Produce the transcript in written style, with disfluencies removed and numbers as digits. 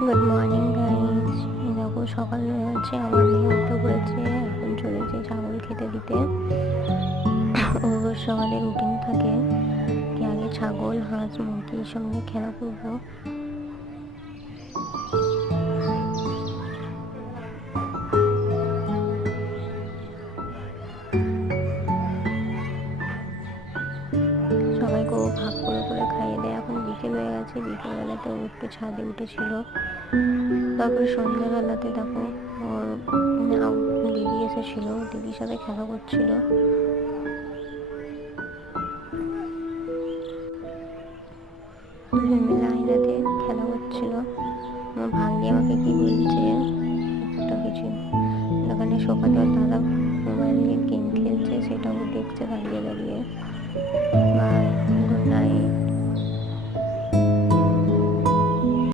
Good morning guys. দেখো সকাল হয়ে যাচ্ছে, আমার মেয়ে উঠে পড়েছে, এখন চলেছে ছাগল খেতে দিতে। ওর রোজ সকালে রুটিন থাকে কি আগে ছাগল হাঁস মুরগি এসব নিয়ে খেলা করবো। সবাইকে ও ভাগ করে করে খাইয়ে দেয়। এখন বিকেল হয়ে গেছে, বিকেলবেলাতে ও একটু ছাদে উঠেছিল। তারপরে সন্ধ্যাবেলাতে দেখো ওর দিদি এসেছিল, দিদির সাথে খেলা করছিল। দুজন মিলে আয়নাতে খেলা করছিল। আমার ভাগ্নি আমাকে কি বলছে একটা কিছু, দোকানে সোফাতে ওর দাদা মোবাইল নিয়ে গেম খেলছে, সেটাও দেখছে দাঁড়িয়ে দাঁড়িয়ে।